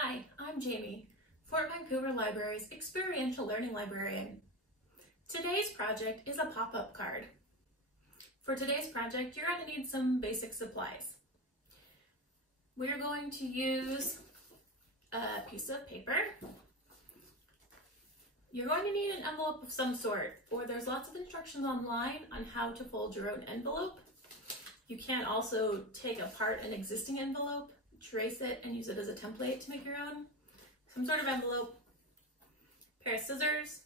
Hi, I'm Jamie, Fort Vancouver Library's Experiential Learning Librarian. Today's project is a pop-up card. For today's project, you're going to need some basic supplies. We're going to use a piece of paper. You're going to need an envelope of some sort, or there's lots of instructions online on how to fold your own envelope. You can also take apart an existing envelope, trace it, and use it as a template to make your own. Some sort of envelope, pair of scissors.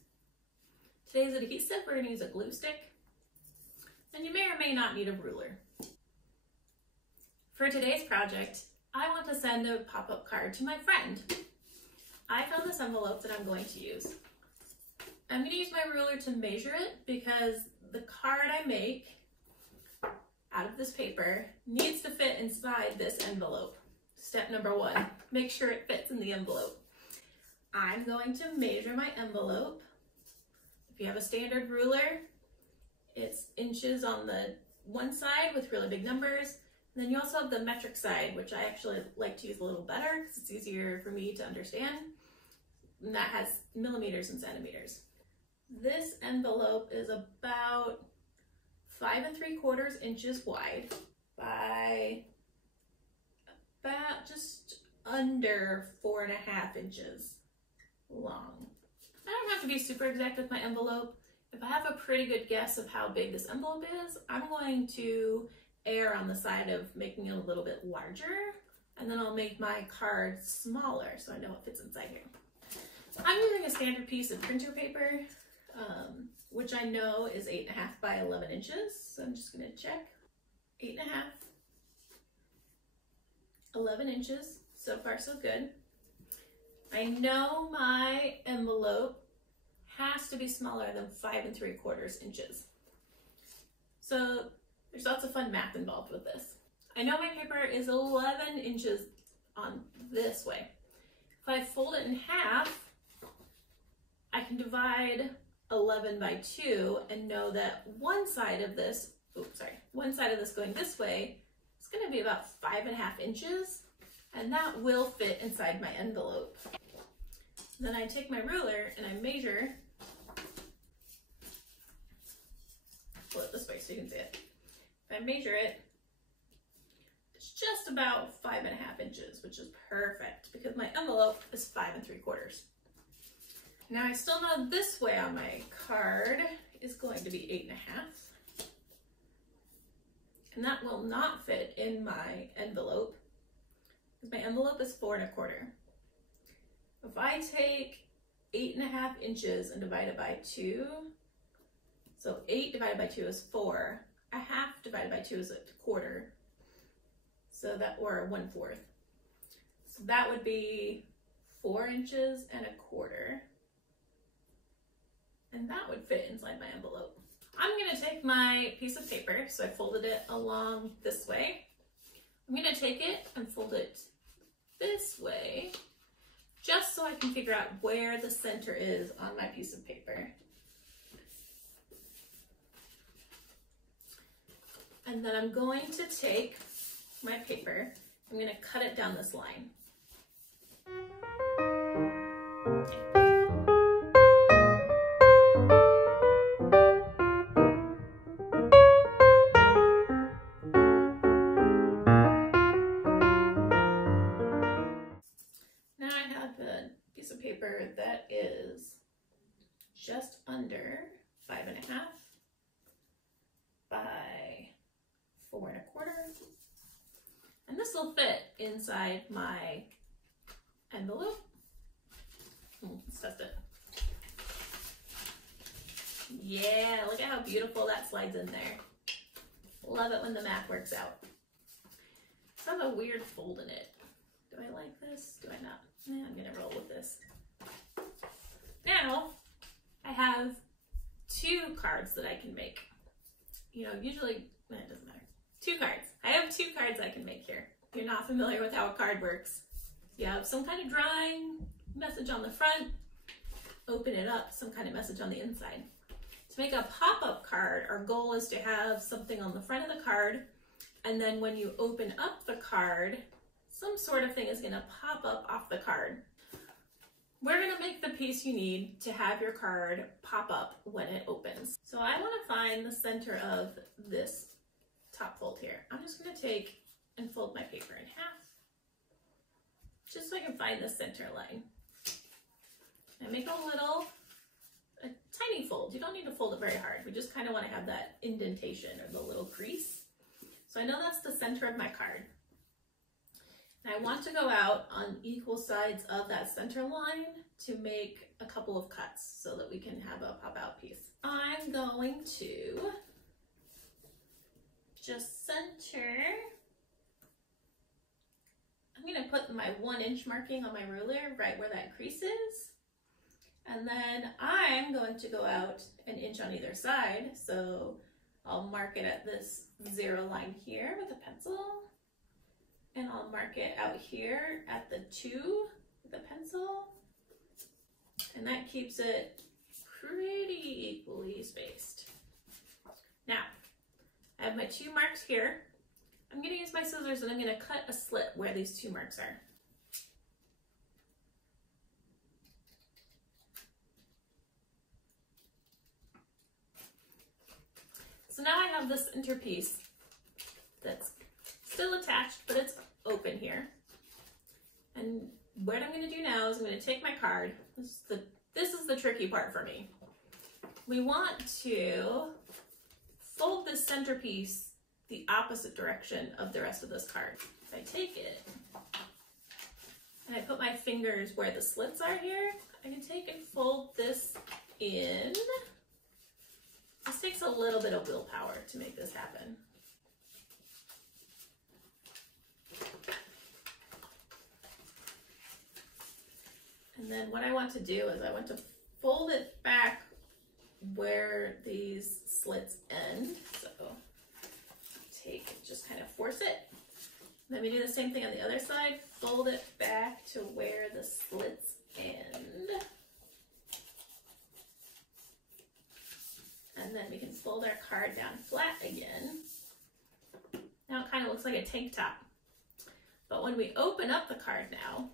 Today's adhesive, we're going to use a glue stick. And you may or may not need a ruler. For today's project, I want to send a pop-up card to my friend. I found this envelope that I'm going to use. I'm going to use my ruler to measure it because the card I make out of this paper needs to fit inside this envelope. Step number one, make sure it fits in the envelope. I'm going to measure my envelope. If you have a standard ruler, it's inches on the one side with really big numbers. And then you also have the metric side, which I actually like to use a little better because it's easier for me to understand. And that has millimeters and centimeters. This envelope is about 5 3/4 inches wide by about just under 4.5 inches long. I don't have to be super exact with my envelope. If I have a pretty good guess of how big this envelope is, I'm going to err on the side of making it a little bit larger, and then I'll make my card smaller so I know what fits inside here. I'm using a standard piece of printer paper, which I know is 8.5 by 11 inches. So I'm just gonna check. 8.5, 11 inches. So far, so good. I know my envelope has to be smaller than 5 3/4 inches. So there's lots of fun math involved with this. I know my paper is 11 inches on this way. If I fold it in half, I can divide 11 by 2 and know that one side of this going this way is going to be about 5.5 inches, and that will fit inside my envelope. Then I take my ruler and I measure, pull it this way so you can see it. If I measure it, it's just about 5.5 inches, which is perfect because my envelope is 5 3/4. Now I still know this way on my card is going to be 8.5. And that will not fit in my envelope because my envelope is 4 1/4. If I take 8.5 inches and divide it by 2, so 8 divided by 2 is 4. A half divided by 2 is a quarter. So that, or 1/4. So that would be 4 inches and 1/4. And that would fit inside my envelope. I'm gonna take my piece of paper, so I folded it along this way. I'm gonna take it and fold it this way, just so I can figure out where the center is on my piece of paper. And then I'm going to take my paper, I'm gonna cut it down this line. Paper that is just under 5.5 by 4 1/4, and this will fit inside my envelope. Let's test it. Yeah, look at how beautiful that slides in there. Love it when the math works out. It's got a weird fold in it. Do I like this? Do I not? Yeah, I'm gonna roll with this. Now, I have 2 cards that I can make. You know, usually, it doesn't matter. 2 cards. I have 2 cards I can make here. If you're not familiar with how a card works, you have some kind of drawing, message on the front, open it up, some kind of message on the inside. To make a pop-up card, our goal is to have something on the front of the card, and then when you open up the card, some sort of thing is gonna pop up off the card. We're gonna make the piece you need to have your card pop up when it opens. So I wanna find the center of this top fold here. I'm just gonna take and fold my paper in half, just so I can find the center line. I make a tiny fold. You don't need to fold it very hard. We just kind of want to have that indentation or the little crease. So I know that's the center of my card. And I want to go out on equal sides of that center line to make a couple of cuts so that we can have a pop out piece. I'm going to just center. I'm going to put my 1-inch marking on my ruler right where that crease is. And then I'm going to go out 1 inch on either side. So I'll mark it at this 0 line here with a pencil. And I'll mark it out here at the 2 with a pencil. And that keeps it pretty equally spaced. Now, I have my 2 marks here. I'm going to use my scissors and I'm going to cut a slit where these 2 marks are. So now I have this centerpiece that's still attached, but it's open here. And what I'm going to do now is I'm going to take my card. This is the tricky part for me. We want to fold this centerpiece the opposite direction of the rest of this card. If I take it and I put my fingers where the slits are here, I can take and fold this in. This takes a little bit of willpower to make this happen. And then what I want to do is I want to fold it back where these slits end. So take it, just kind of force it. Then we do the same thing on the other side. Fold it back to where the slits end. And then we can fold our card down flat again. Now it kind of looks like a tank top. But when we open up the card now,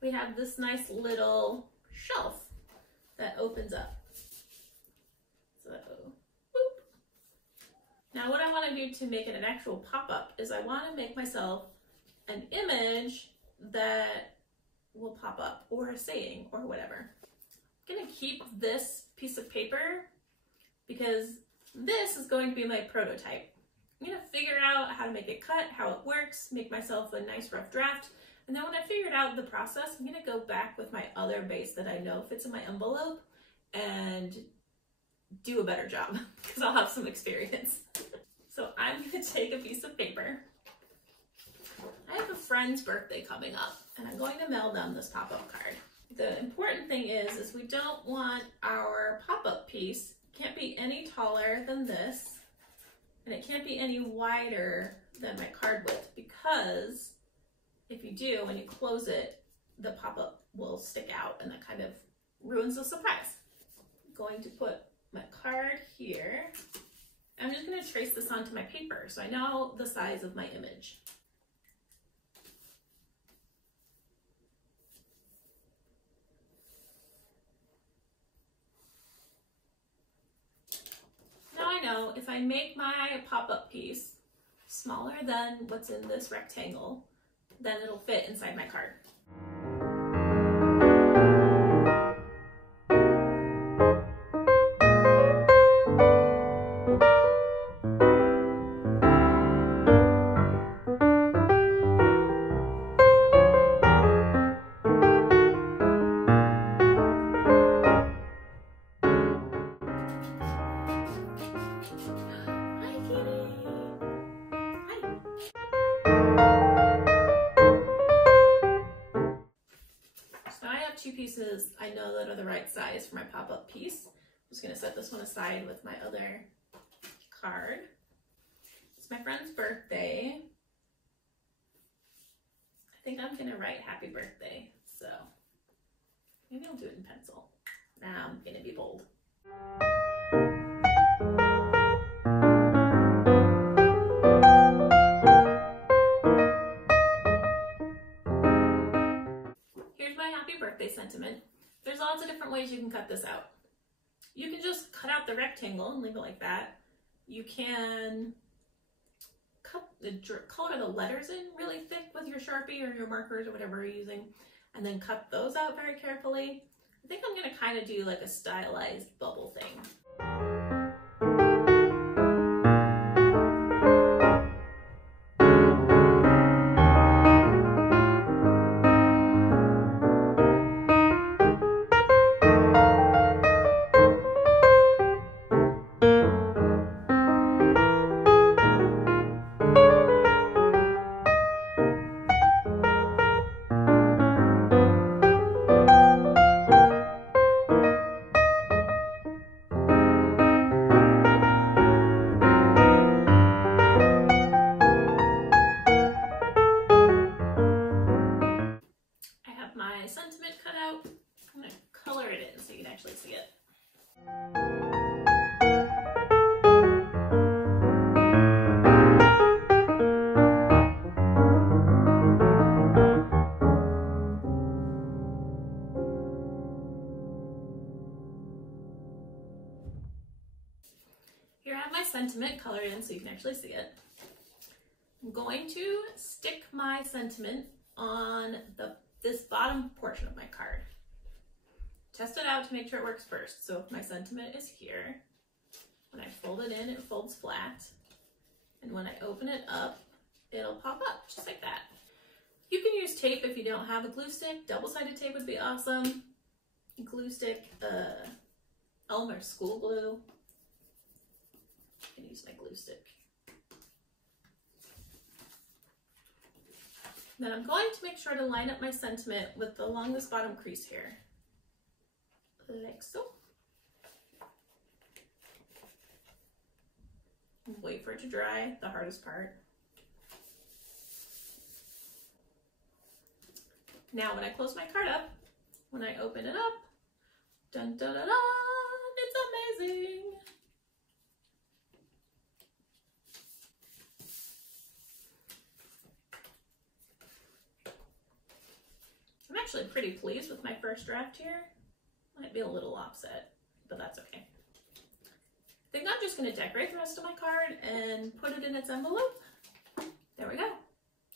we have this nice little shelf that opens up. So, whoop. Now what I want to do to make it an actual pop-up is I want to make myself an image that will pop up, or a saying, or whatever. I'm going to keep this piece of paper because this is going to be my prototype. I'm going to figure out how to make it cut, how it works, make myself a nice rough draft, and then when I figured out the process, I'm going to go back with my other base that I know fits in my envelope and do a better job because I'll have some experience. So I'm going to take a piece of paper. I have a friend's birthday coming up and I'm going to mail them this pop-up card. The important thing is we don't want our pop-up piece, can't be any taller than this, and it can't be any wider than my card width, because if you do, when you close it, the pop-up will stick out and that kind of ruins the surprise. I'm going to put my card here. I'm just going to trace this onto my paper so I know the size of my image. Now I know if I make my pop-up piece smaller than what's in this rectangle, then it'll fit inside my card. Two pieces I know that are the right size for my pop-up piece. I'm just going to set this one aside with my other card. It's my friend's birthday. I think I'm going to write happy birthday, so maybe I'll do it in pencil. Now I'm going to be bold. birthday sentiment, there's lots of different ways you can cut this out. You can just cut out the rectangle and leave it like that. You can color the letters in really thick with your Sharpie or your markers or whatever you're using, and then cut those out very carefully. I think I'm gonna kind of do like a stylized bubble thing. My sentiment cut out. I'm going to color it in so you can actually see it. Here I have my sentiment colored in so you can actually see it. I'm going to stick my sentiment on this bottom portion of my card. Test it out to make sure it works first. So if my sentiment is here, when I fold it in, it folds flat. And when I open it up, it'll pop up just like that. You can use tape if you don't have a glue stick. Double-sided tape would be awesome. Glue stick, Elmer school glue. I can use my glue stick. Then I'm going to make sure to line up my sentiment along this bottom crease here, like so. Wait for it to dry, the hardest part. Now when I close my card up, when I open it up, dun dun dun dun, it's amazing. I'm actually pretty pleased with my first draft here. Might be a little offset, but that's okay. I think I'm just going to decorate the rest of my card and put it in its envelope. There we go.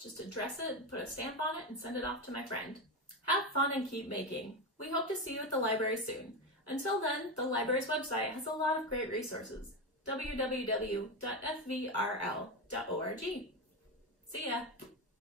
Just address it, put a stamp on it, and send it off to my friend. Have fun and keep making. We hope to see you at the library soon. Until then, the library's website has a lot of great resources. www.fvrl.org. See ya!